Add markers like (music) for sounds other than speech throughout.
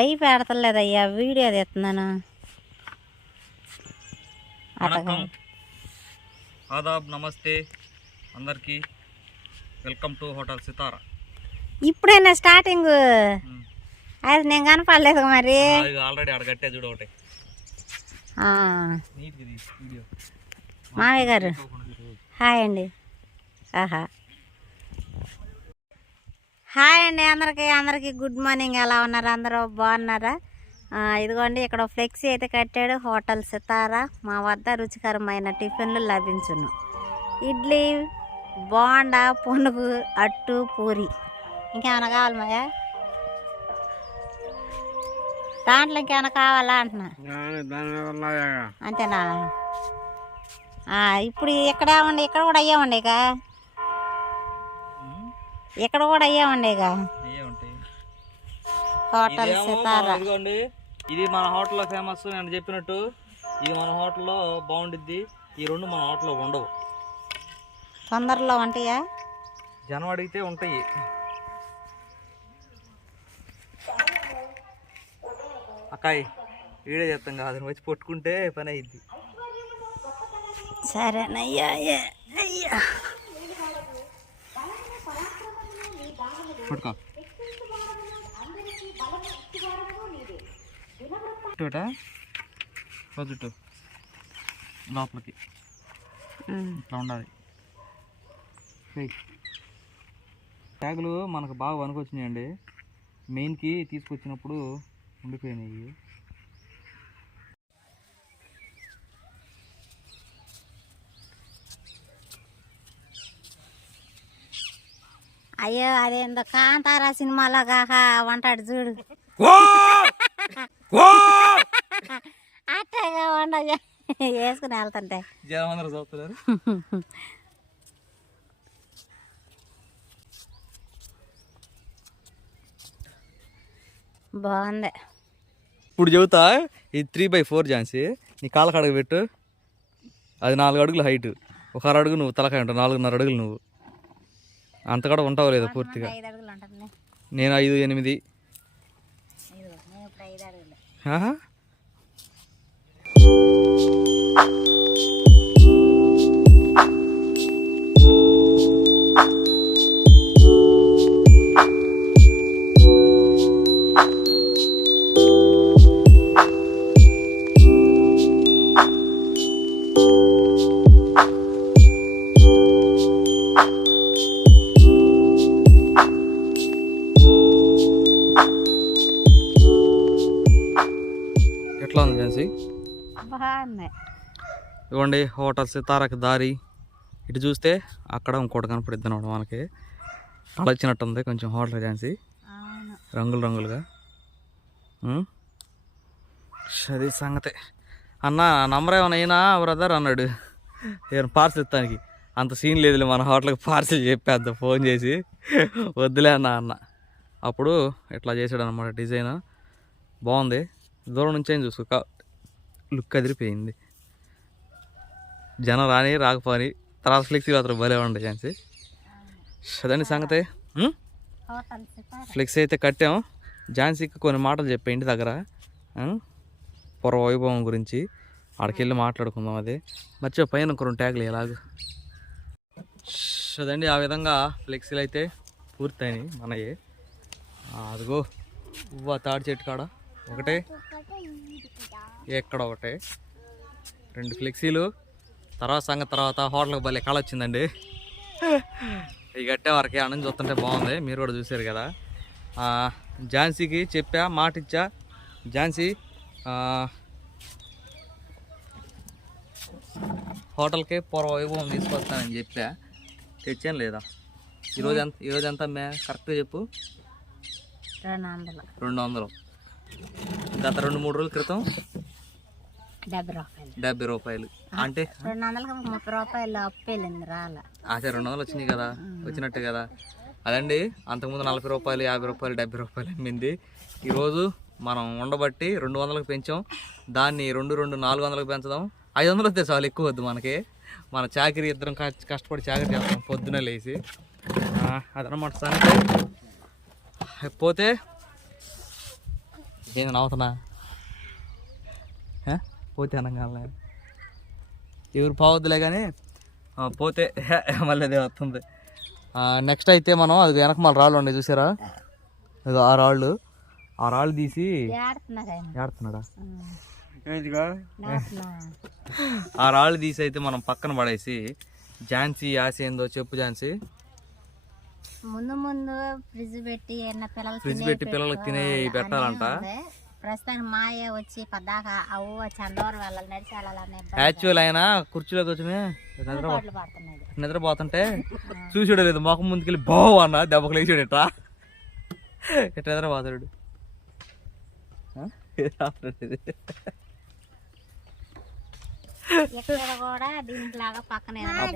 భయపెడతలేదయ్యా video తెస్తున్నాను. Aadab నమస్తే. అందరికీ welcome to hotel సితారా. ఇప్పుడైనా స్టార్టింగ్? అది నేను కనపడలేదు మరి. ఆల్రెడీ ఆడ కట్టే చూడు ఒకటి. మావయ్య గారు. హాయ్ అండి. ఆహా. హాయ్ అండి అందరికీ అందరికీ గుడ్ మార్నింగ్. ఎలా ఉన్నారు? అందరూ బాగున్నారా? ఇదిగోండి ఇక్కడ ఫ్లెక్సీ అయితే కట్టాడు. హోటల్ సితారా. మా వద్ద రుచికరమైన టిఫిన్లు లభించును. ఇడ్లీ బోండా పునుగు అట్టు పూరి. ఇంకేమైనా కావాలి మాయా? దాంట్లో ఇంకేమైనా కావాలా అంటున్నా? అంతేనా? ఇప్పుడు ఇక్కడ ఇక్కడ కూడా అయ్యామండి ఇక. ఇక్కడ కూడా అయ్యే ఉంటాయి. హోటల్ సితారా. ఇది మన హోటల్లో ఫేమస్ నేను చెప్పినట్టు ఇది మన హోటల్లో బాగుండిద్ది. ఈ రెండు మన హోటల్లో ఉండవు. తొందరలో ఉంటాయా? జనం అడిగితే ఉంటాయి. అక్కాయ్ వీడే చేస్తాం కాదు వచ్చి పట్టుకుంటే పని అయింది సరేనయ్యా అయ్యా. పట్టుకో పొద్దుటు లోపలికి. ఇట్లా ఉండాలి. ట్యాగులు మనకు బాగా వనుకొచ్చినాయండి మెయిన్కి తీసుకొచ్చినప్పుడు ఉండిపోయినాయి. అయ్యో అదేందో కాంతారా సినిమాలో కాక వంటాడు చూడు. అట్టగా వండ వేసుకుని వెళ్తుంటే. జనం అందరూ చూస్తున్నారు బాగుంది. ఇప్పుడు చెబుతా ఇది త్రీ బై ఫోర్ ఝాన్సీ నీ కాళ్ళ కడగ పెట్టు. అది నాలుగు అడుగులు హైట్ ఒక అర అడుగు నువ్వు తలకాయ ఉంటావు నాలుగున్నర అడుగులు నువ్వు. అంత కూడా ఉంటావు లేదా పూర్తిగా. నేను ఐదు ఎనిమిది. ఆహా. ఇవ్వండి హోటల్ సితారకు దారి. ఇటు చూస్తే అక్కడ ఇంకోటి కనపడిద్ది అనమాట మనకి. అలొచ్చినట్టుంది కొంచెం హోటల్ అవును. రంగులు రంగులుగా? అది సంగతే. అన్న నంబర్ ఏమైనా అయినా బ్రదర్ అన్నాడు. ఏమైనా పార్సల్ ఇస్తానికి? అంత సీన్ లేదులే మన హోటల్కి పార్సల్ చెప్పేద్దాం ఫోన్ చేసి. వద్దులే అన్న అన్న. అప్పుడు ఇట్లా చేసాడు అనమాట డిజైన్. బాగుంది. దూరం నుంచి చూసుకో లుక్ అదిరిపోయింది. జనం రాని రాకపోని తర్వాత ఫ్లెక్సీ మాత్రం భలే ఉండే ఛాన్సీ అదండి సంగతే. ఫ్లెక్స్ అయితే కట్టాం. ఝాన్సీకి కొన్ని మాటలు చెప్పే ఇంటి దగ్గర. ఆ? పూర్వ వైభవం గురించి. ఆడికి వెళ్ళి మాట్లాడుకుందాం అది. మర్చిపో పైన రెండు ట్యాగులు ఎలాగ. అదండి ఆ విధంగా ఫ్లెక్సీలు అయితే పూర్తయినాయి మనయే. ఆ, అదిగో పువ్వ తాడి చెట్టు కాడ. ఒకటే. ఎక్కడ ఒకటే. రెండు ఫ్లెక్సీలు తర్వాత సంగతి తర్వాత హోటల్కి భలే కళ వచ్చిందండి. ఈ కట్టే వరకే అన్నం చూస్తుంటే బాగుంది. మీరు కూడా చూసారు కదా. ఝాన్సీకి చెప్పా మాట ఇచ్చా. ఝాన్సీ హోటల్కి పూర్వ వైభవం తీసుకొస్తానని చెప్పా. తెచ్చాను లేదా? ఈరోజు ఎంత ఈరోజు ఎంత అమ్మా? కరెక్ట్గా చెప్పు. రెండు వందలు. గత రెండు మూడు రోజుల క్రితం డెబ్బై రూపాయలు. అంటే? రెండు వందలకి ముప్పై రూపాయలు అప్పు వెళ్ళింది రాలే. ఆశ రెండు వందలు వచ్చినాయి కదా? వచ్చినట్టే కదా? అదండి అంతకుముందు నలభై రూపాయలు యాభై రూపాయలు డెబ్బై రూపాయలు అమ్మింది. ఈరోజు మనం ఉండబట్టి రెండు వందలకు పెంచాం. దాన్ని రెండు రెండు నాలుగు వందలకు పెంచుదాం. ఐదు వందలు వస్తే చాలు ఎక్కువ వద్దు మనకి. మన చాకరీ ఇద్దరం కష్ట- కష్టపడి చాకరీ చేస్తాం పొద్దున లేచి. అదనమాట సంగతి. పోతే ఏంది నవ్వుతున్నా? ఏ? పోతే అనగానే ఎవరు పోవద్దులే కానీ పోతే (laughs) మళ్ళీ అదే వస్తుంది. నెక్స్ట్ అయితే మనం అది వెనక మన రాళ్ళు ఉన్నాయి చూసారా? ఇది ఆ రాళ్ళు. ఆ రాళ్ళు తీసి ఆడుతున్నాడా. ఆ రాళ్ళు తీసి అయితే మనం పక్కన పడేసి ఝాన్సీ ఆశ ఏందో చెప్పు ఝాన్సీ. ముందు ముందు ఫ్రిడ్జ్ పెట్టి ఫ్రిడ్జ్ పెట్టి పిల్లలకి తినే పెట్టాలంట. ప్రస్తుతానికి మాయ వచ్చి పద్దాక అవ్వ చందవరం వెళ్ళాలి నడిచి వెళ్ళాలని ఇబ్బంది యాక్చువల్ అయినా కుర్చీలో కూర్చొని నిద్రపోతుంటే చూసాడు లేదు. మొఖం ముందుకెళ్ళి బావు అన్న దెబ్బకు లేచాడు ఇట్లా ఇట్లా నిద్రపోతాడు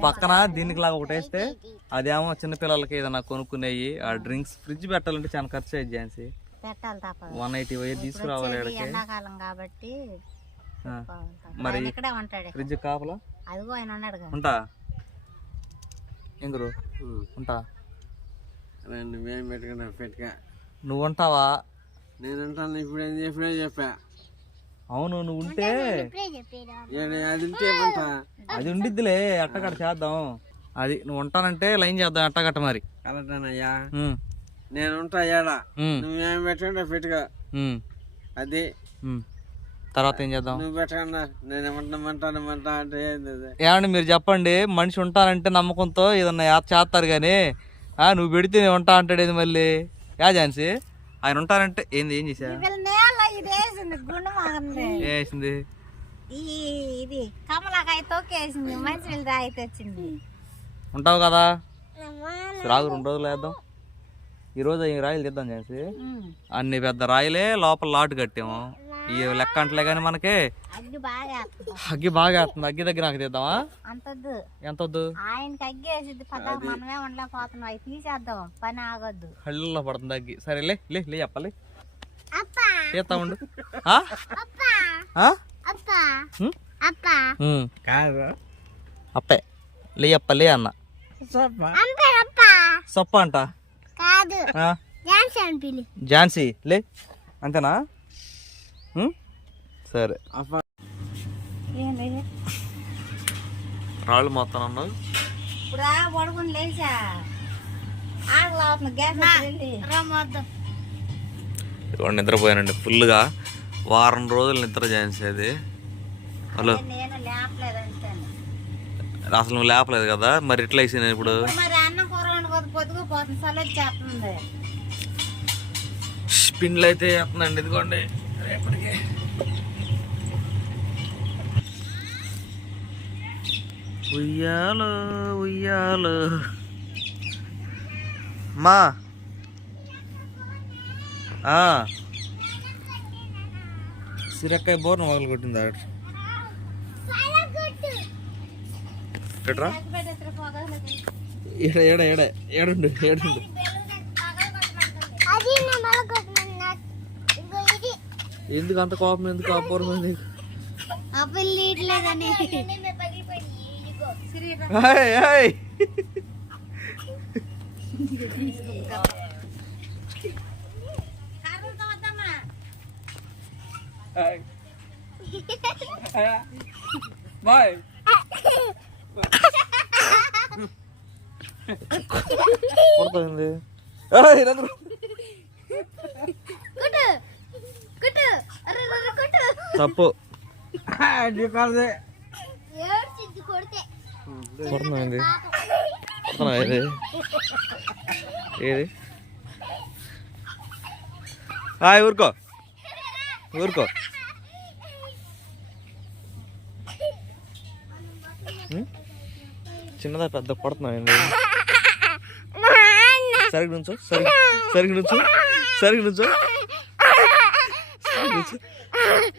పక్కన దీనికి లాగా ఒకటి వేస్తే అదేమో చిన్న పిల్లలకి ఏదైనా కొనుక్కునేవి ఆ డ్రింక్స్ ఫ్రిడ్జ్ పెట్టాలంటే చాలా ఖర్చు అయ్యి ఝాన్సీ. పెట్టాలి తప్పదు వన్ ఎయిటీ పోయి తీసుకురావాలి ఎండాకాలం కాబట్టి ఆ. పోవాలి తప్పదు. మరి- ఆయన ఇక్కడే ఉంటాడు ఫ్రిడ్జ్ కాపలా? అదిగో ఆయన ఉన్నాడు కదా. ఉంటా. ఇంగురు ఉంటా. నువ్వేం పెట్టుకున్నా పెట్టుక. నువ్వు ఉంటావా నేను అంటాను ఇప్పుడు ఇప్పుడే చెప్పా. అవును నువ్వు ఉంటే ఏడు అది ఉంటే ఏమంటా? అది ఉండిద్దిలే అట్టగట్ట చేద్దాం. అది నువ్వు ఉంటానంటే లైన్ చేద్దాం అట్టగట్ట మరి. కరెక్టేనయ్యా ఉమ్, నేను ఉంటా ఏడా నువ్వేం పెట్టుకుంటా పెట్టుకో ఉమ్, అది. తర్వాత ఏం చేద్దాం? నువ్వు పెట్టకన్నా నేను ఏమంటామంటాను ఏమంటా అంటే? ఏమండి మీరు చెప్పండి మనిషి ఉంటానంటే నమ్మకంతో ఏదన్నా యా- చేస్తారు కానీ ఆ, నువ్వు పెడితే నేను ఉంటా అంటాడు ఏది మళ్ళీ? యా ఝాన్సీ? ఆయన ఉంటానంటే ఏంది ఏం చేసా వేసింది ఇది కమలాకాయ తొక్కేసింది మంచి నీళ్ళు ఉంటావు కదా? రాగు రెండు రోజులు వేద్దాం. ఈరోజు ఈ రాయిలు తెద్దాం చేసి. అన్ని పెద్ద రాయిలే లోపల లాటు కట్టాము. ఈ లెక్క అంటలే కానీ మనకి. అగ్గి బాగా వేస్తుంది. అగ్గి బాగా వేస్తుంది. అగ్గి దగ్గర నాకు తెద్దామా? అంతద్దు ఎంత వద్దు కళ్ళల్లో పడుతుంది అగ్గి. సరే లే లే లే చెప్పాలి. చేస్తా ఉండు. (laughs) అప్పే. లే అప్ప. లే అన్న. సొప్ప అంట కాదు. ఆ? ఝాన్సీ లే అంతేనా? సరే. రాళ్ళు మొత్తం అన్నావు ఇప్పుడు పడుకుని లేచా. ఇదిగోండి నిద్రపోయానండి ఫుల్గా వారం రోజులు నిద్ర చేసేది హలో. అసలు నువ్వు లేపలేదు కదా మరి ఎట్లా వేసింది ఇప్పుడు? వచ్చేస్తుంది స్పిన్లు అయితే వేస్తుందండి ఇదిగోండి రేపటికి ఉయ్యాలు ఉయ్యాలు. మా. సిరక్కాయ బోర్న మొదలు కొట్టింది ఎట్రా? ఏడ ఏడ ఏడ ఏడుండు ఏడుండు. ఎందుకు అంత కోపం ఎందుకు అపూర్వం ఎందుకు. బాయ్. కొడుతుంది. తప్పు. కాదే కొడుతున్నా ఏంది? హాయ్ ఊరుకో. ఊరుకో? చిన్నదా పెద్ద కొడుతున్నా ఏంది? సరిగ్గా నుంచో సరిగ్గా సరిగ్గా నుంచో సరిగ్గా నుంచో. సరిగ్గా నుంచో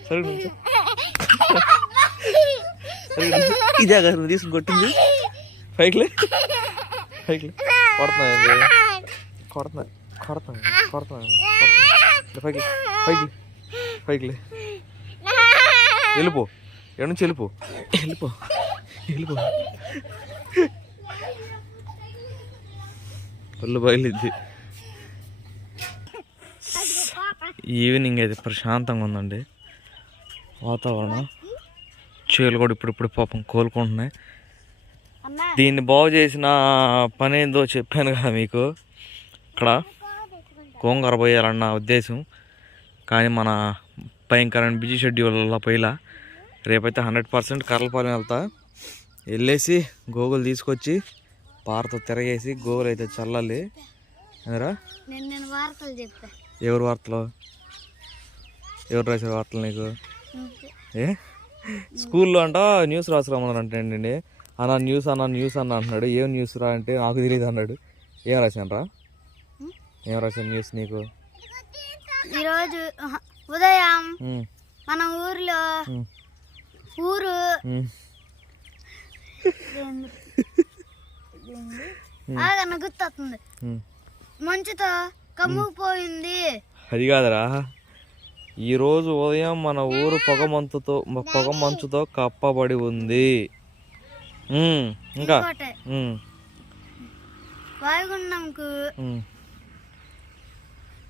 సరిగ్గా నుంచో. ఇదే కదా నువ్వు తీసుకుని కొట్టింది. పైకిలే పైకిలే పైకి కొడతా కొడుతున్నా ఏంది? పైకి పైకి పైకిలే వెళ్ళిపో. ఎక్కడి నుంచి వెళ్ళిపో? వెళ్ళిపో. వెళ్ళిపో. ఫుల్ బయలుద్ది ఈవినింగ్ అయితే ప్రశాంతంగా ఉందండి. వాతావరణం. చేలు కూడా ఇప్పుడు ఇప్పుడు పాపం కోలుకుంటున్నాయి. దీన్ని బాగు చేసిన పని ఏందో చెప్పాను కదా మీకు. ఇక్కడ గోంగూర పోయాలన్న ఉద్దేశం. కానీ మన భయంకరమైన బిజీ షెడ్యూల్లో పోయిలా రేపైతే హండ్రెడ్ పర్సెంట్ కర్రలపాలెం వెళ్తా. వెళ్ళేసి గోగులు తీసుకొచ్చి పారతో తిరగేసి గోగులు అయితే చల్లాలి ఎవరు వార్తలు? ఎవరు రాశారు వార్తలు నీకు? ఏ? స్కూల్లో అంట న్యూస్ రాసురామన్నారు అండి అన్న న్యూస్ అన్న న్యూస్ అన్న అంటున్నాడు. ఏం న్యూస్ రా అంటే నాకు తెలియదు అన్నాడు. ఏం రాశాను రా ఏం రాశాను న్యూస్ నీకు? ఈరోజు ఉదయం మన ఊర్లో ఊరు ఉమ్. ఆగన్న గుర్తొస్తుంది. మంచుతో కమ్ముకుపోయింది అది కాదురా. ఈరోజు ఉదయం మన ఊరు పొగమంచుతో పొగమంచుతో కప్పబడి ఉంది. ఇంకా? వాయుగుండంకు.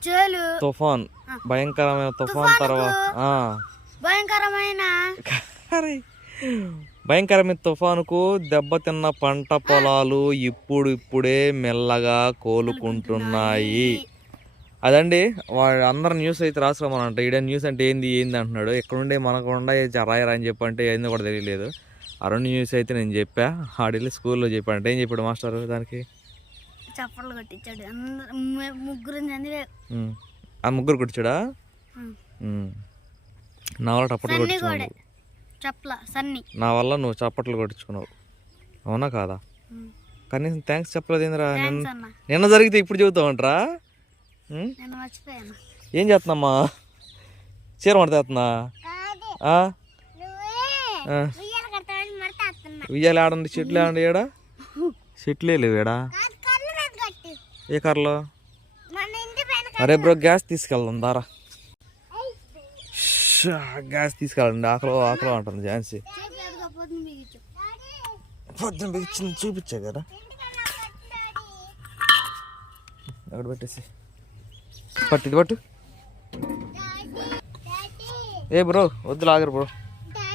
చేలు. తుఫాన్. భయంకరమైన తుఫాన్ తర్వాత. భయంకరమైన. భయంకరమైన తుఫానుకు దెబ్బతిన్న పంట పొలాలు ఇప్పుడు ఇప్పుడే మెల్లగా కోలుకుంటున్నాయి. అదండి వాడు అందరు న్యూస్ అయితే రాసుకోమనంట ఈడ న్యూస్ అంటే ఏంది ఏంది అంటున్నాడు. ఎక్కడుండే మనకు ఉండే రాయరా అని చెప్పంటే ఏంది కూడా తెలియలేదు. ఆ రెండు న్యూస్ అయితే నేను చెప్పా. ఆడెళ్ళి స్కూల్లో చెప్పాడు అంటే ఏం చెప్పాడు మాస్టర్ దానికి? చప్పట్లు కొట్టించాడు. ముగ్గురు. ఆ ముగ్గురు కొట్టించాడా. నా వల్ల కూడా. చెప్పల సన్ని. నా వల్ల నువ్వు చప్పట్లు కొట్టించుకున్నావు. అవునా కాదా. కనీసం థ్యాంక్స్ చెప్పలేదు ఏందిరా? నిన్న జరిగితే ఇప్పుడు చెబుతావంటరా ఏం చేస్తున్నామ్మా? చీర మడతేస్తున్నా. ఉయ్యాల ఆడండి చెట్లు ఆడండి ఏడా? చెట్లే లేవు ఏడా? ఏ కర్రలో? అరే బ్రో గ్యాస్ తీసుకెళ్దాం దారా. గ్యాస్ తీసుకెళ్ళండి. ఆకలి ఆకలి అంటుంది ఝాన్సీ. పొద్దున బిగించింది చూపించా కదా. అక్కడ పెట్టేసి. పట్టు ఇది పట్టు. ఏ బ్రో వద్దు లాగరు బ్రో.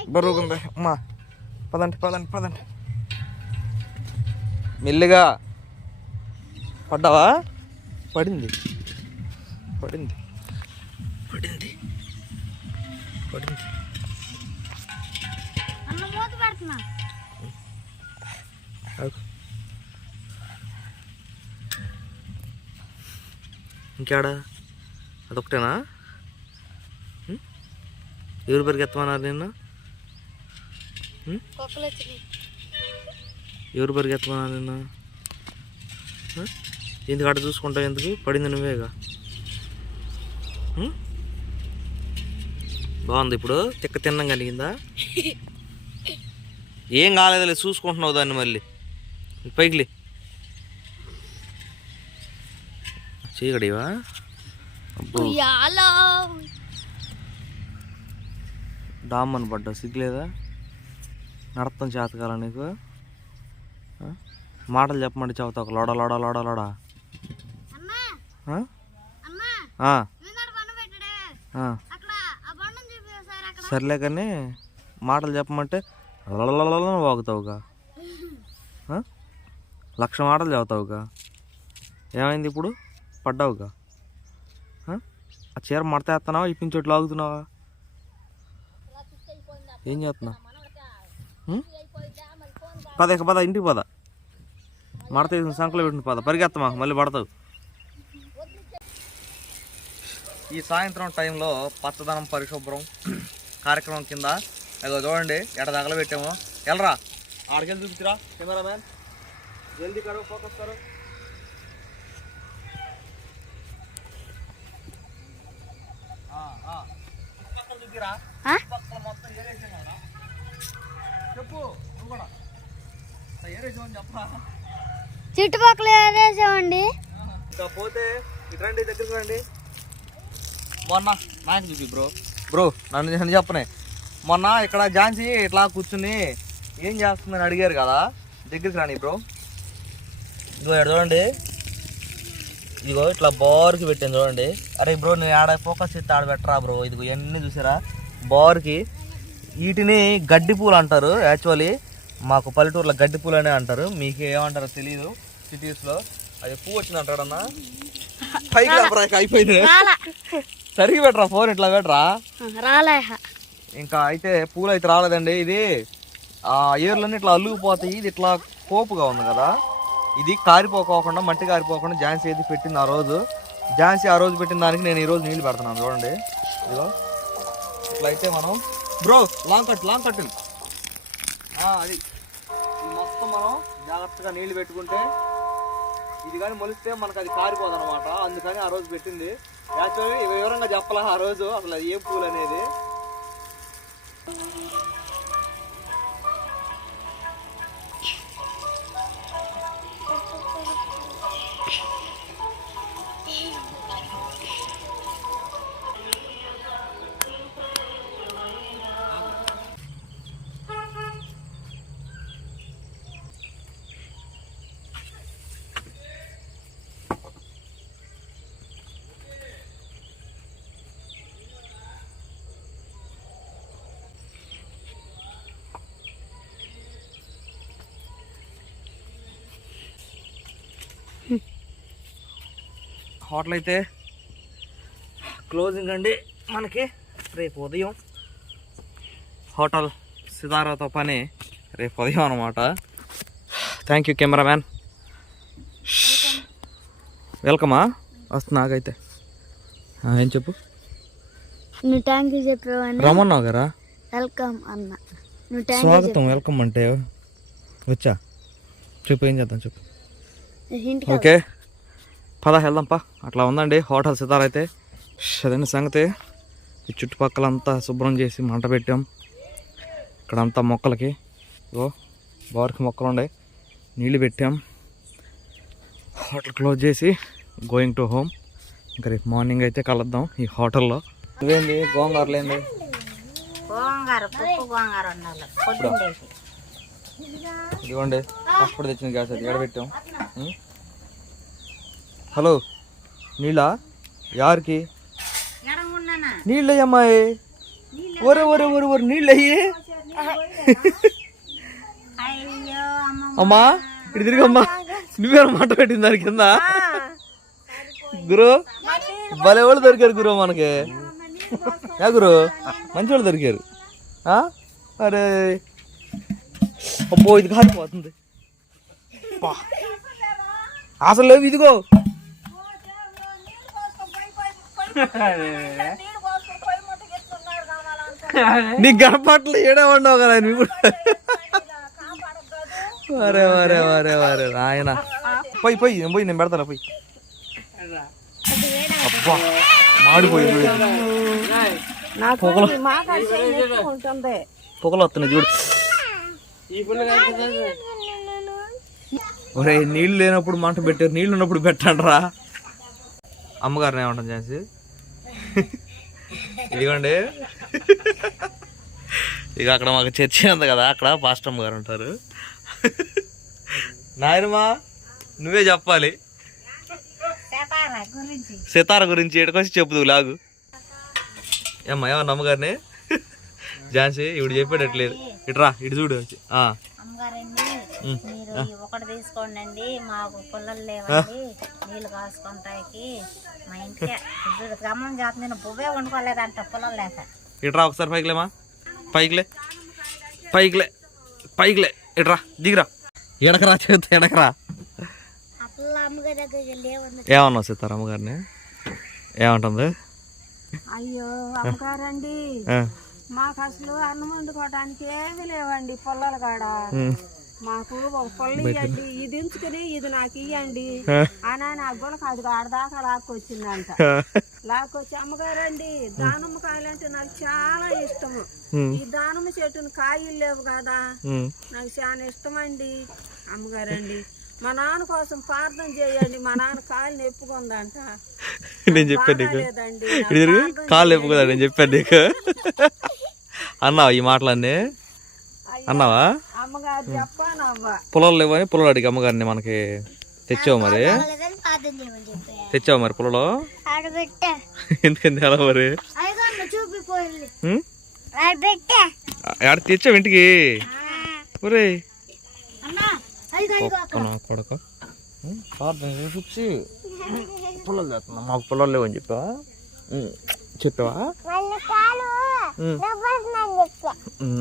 బరువుకుంది అమ్మా పదండి పదండి పదండి. మెల్లిగా. పడ్డావా? పడింది పడింది. పడింది. ఇంకేడా? అదొకటేనా ఎవరి ఎవరు ఎత్తమన్నారు నిన్ను? ఎవరి పేరుకి ఎత్తమన్నారు ఎవరు ఎందుకు అటు చూసుకుంటావు ఎందుకు? పడింది నువ్వేగా? బాగుంది ఇప్పుడు. తిక్క తిన్నం కలిగిందా? ఏం కాలేదులే చూసుకుంటున్నావు దాన్ని మళ్ళీ. పైకిలే. చేయగడివా డామ్ అని పడ్డావు సిగ్గులేదా? నడతం చేతకాల నీకు? మాటలు చెప్పమంటే చెబుతావు ఒక లోడ లోడ లోడ. లోడ ఆ బండను చూపి సార్ అక్కడ సర్లే కానీ మాటలు చెప్పమంటే లలలలలన వాగుతావుగా. లక్ష మాటలు చదువుతావుగా ఏమైంది ఇప్పుడు? పడ్డావుగా. ఆ? చీర మడతేస్తున్నావా ఇటు నుంచి ఇట్లా ఆగుతున్నావా? ఏం చేస్తున్నావు? పద ఇక పద ఇంటికి పద. మడత సంకలో పెట్టిన పద. పరిగెత్తమా మళ్ళీ పడతావు. ఈ సాయంత్రం టైంలో పచ్చదనం పరిశుభ్రం. కార్యక్రమం కింద. అదో చూడండి ఎడ తగలబెట్టాము వెళ్ళరా ఆడికెళ్ళి చూపించరా కెమెరామ్యాన్. జల్దీ కరో ఫోకస్ కరో. ఆ, ఆ. చుట్టుపక్కల చూపిరా. ఆ? చుట్టుపక్కల మొత్తం ఏరేసాం కదా. చెప్పు నువ్వు కూడా. ఏరేసామని చెప్పరా? చుట్టుపక్కల వేసామండి ఇంకా పోతే ఇటు రండి దగ్గరికి రండి. మొన్న నాకు చూపి బ్రో. బ్రో నన్ను నన్ను చెప్పనే. మొన్న ఇక్కడ ఝాన్సీ ఇట్లా కూర్చుని ఏం చేస్తుందని అడిగారు కదా దగ్గరికి రాని బ్రో. ఇదిగో ఇక్కడ చూడండి. ఇదిగో ఇట్లా బార్కి పెట్టాను చూడండి. అరే బ్రో నేను ఆడ ఫోకస్ చేస్తే ఆడ పెట్టరా బ్రో? ఇదిగో ఇవన్నీ చూసారా? బార్కి వీటిని గడ్డి పూలు అంటారు యాక్చువల్లీ. మాకు పల్లెటూరులో గడ్డి పూలు అనే అంటారు. మీకు ఏమంటారో తెలియదు సిటీస్లో. అది పువ్వు వచ్చింది అంటాడన్నా. పైకి అయిపోయింది. సరిగి పెట్టరా ఫోన్ ఇట్లా పెట్టరా? రాలే ఇంకా అయితే పూలు అయితే రాలేదండి ఇది ఆ ఏర్లన్నీ ఇట్లా అల్లుకుపోతాయి ఇది ఇట్లా కోపుగా ఉంది కదా. ఇది కారిపోకోకుండా మట్టి కారిపోకుండా ఝాన్సీ అయితే పెట్టింది ఆ రోజు. ఝాన్సీ ఆ రోజు పెట్టిన దానికి నేను ఈ రోజు నీళ్ళు పెడుతున్నాను చూడండి. ఇదిగో ఇట్లా అయితే మనం bro long cut long cut అది మొత్తం మనం జాగ్రత్తగా నీళ్ళు పెట్టుకుంటే ఇది కానీ మొలిస్తే మనకు అది కారిపోదు అనమాట అందుకని ఆ రోజు పెట్టింది. యాక్చువల్గా వివరంగా చెప్పాలా? ఆ రోజు అసలు అది ఏ పూలు అనేది? హోటల్ అయితే క్లోజింగ్ అండి మనకి రేపు ఉదయం. హోటల్ సితారాతో పని రేపు ఉదయం అనమాట థ్యాంక్ యూ కెమెరామ్యాన్ వెల్కమా వస్తుంది నాకైతే ఏం చెప్పు? నువ్వు థ్యాంక్ యూ చెప్పేవాడిని రమ్మన్నావు కదా? వెల్కమ్ అన్న. నువ్వు థ్యాంక్ స్వాగతం వెల్కమ్ అంటే వచ్చా? చెప్పు ఏం చేద్దాం చెప్పు? ఓకే పద వెళ్దాంపా అట్లా ఉందండి హోటల్ సితార్ అయితే. అదండి సంగతి. ఈ చుట్టుపక్కలంతా శుభ్రం చేసి మంట పెట్టాం. ఇక్కడంతా మొక్కలకి. ఓ బార్కి మొక్కలు ఉండే. నీళ్ళు పెట్టాం. హోటల్ క్లోజ్ చేసి గోయింగ్ టు హోమ్. ఇంకా రేపు మార్నింగ్ అయితే కలుద్దాం ఈ హోటల్లో. ఇవేంది గోంగూరలేంది ఇదిగోండి కష్టపడి తెచ్చిన గ్యాస్ అది ఎడబెట్టాం ఉం? హలో నీళ్ళా యారికి ఎడమున్నానా నీళ్ళు అమ్మాయి ఒరే ఒరే ఒరే ఒరే నీళ్ళు అయ్యి అయ్యో అమ్మ అమ్మా ఇటు తిరిగమ్మా నువ్వేనా మంట పెట్టింది దాని కింద గురు భలే వాళ్ళు దొరికారు గురు మనకి యా గురు మంచి వాళ్ళు దొరికారు ఆ? అరే అబ్బో ఇది కాలిపోతుంది పా. అసలు లేవు ఇదిగో నీ గడపట్లు ఏడే ఉండవు కదా నువ్వు. వరే వరే వరే వరే నాయన. పోయి పోయి నేను పోయి నేను పెడతాను పోయి. అబ్బా మాడిపోయింది పొగలు. పొగలు వస్తున్నాయి చూడు. ఒరే నీళ్ళు లేనప్పుడు మంట పెట్టారు నీళ్ళు ఉన్నప్పుడు పెట్టండి రా అమ్మగారిని ఏమంటాం చేసి ఇదిగోండి. ఇక అక్కడ మాకు చర్చి ఉంది కదా అక్కడ పాస్టమ్ గారు ఉంటారు. నాయనమా నువ్వే చెప్పాలి. సితార గురించి ఎటుకొచ్చి చెప్పుదు లాగు. ఏమ్మా ఏమన్నా అమ్మగారిని? ఝాన్సీ ఇప్పుడు చెప్పేటట్లేదు. ఇటురా ఇటు చూడు ఒకటి తీసుకోండి మాకు పుల్లలు లేవండి నీళ్ళు కాసుకుంటాకి మా ఇంటికి. ఇప్పుడు గమనం చేస్తుంది నేను పువ్వే వండుకోలేదంట పుల్లలు లేక. ఇటురా ఒకసారి పైకిలేమా పైకిలే పైకిలే పైకిలే ఇటురా దిగిరా. ఎడకరా చేత ఎడకరా. ఏమన్నావు సీతారా అమ్మగారిని? ఏమంటుంది? అయ్యో అమ్మగారండి. మాకు అసలు అన్నం వండుకోవడానికి ఏమీ లేవండి పొల్లలు కాడ. మాకు ఒక పొల్ల ఇవ్వండి ఇది ఉంచుకుని ఇది నాకు ఇవ్వండి అని ఆయన అగ్గోలకు అది ఆడదాకా లాక్కొచ్చిందంట. లాక్కొచ్చి అమ్మగారండి దానిమ్మ కాయలంటే నాకు చాలా ఇష్టము ఈ దానిమ్మ చెట్టును కాయలు లేవు కదా. నాకు చాలా ఇష్టం అండి అమ్మగారండి. మా నాన్న కోసం ప్రార్థన చేయండి మా నాన్న కాలు నొప్పుకుందంట. (laughs) నేను చెప్పాను నీకు. కాళ్ళు లేపుకుదా నేను చెప్పాను నీకు. (laughs) అన్నావా ఈ మాటలన్నీ. అన్నావా? పొలాలు లేవని పొలాలు అడిగి అమ్మగారిని మనకి తెచ్చావు మరి? తెచ్చావు మరి పొలలో? ఎందుకంది అలా మరి? ఆడ తెచ్చావు ఇంటికి? ఒరే కొడక. చేసి పొలాలు చేస్తున్నా. మాకు పొలాలు లేవని చెప్పావా? చెప్పావా?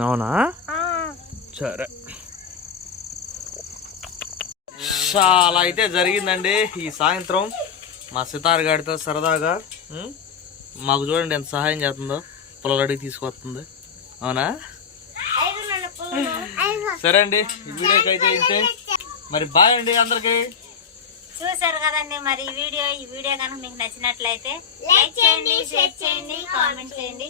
అవునా? సరే. చాలా అయితే జరిగిందండి. ఈ సాయంత్రం మా సితార్ గాడితో సరదాగా మాకు చూడండి ఎంత సహాయం చేస్తుందో. పొలాలు అడిగి తీసుకొస్తుంది అవునా? సరే అండి ఈ వీడియోకి అయితే ఇంతే. మరి బాయ్ అండి అందరికి. చూసారు కదండి మరి ఈ వీడియో ఈ వీడియో కనుక మీకు నచ్చినట్లయితే లైక్ చేయండి షేర్ చేయండి కామెంట్ చేయండి.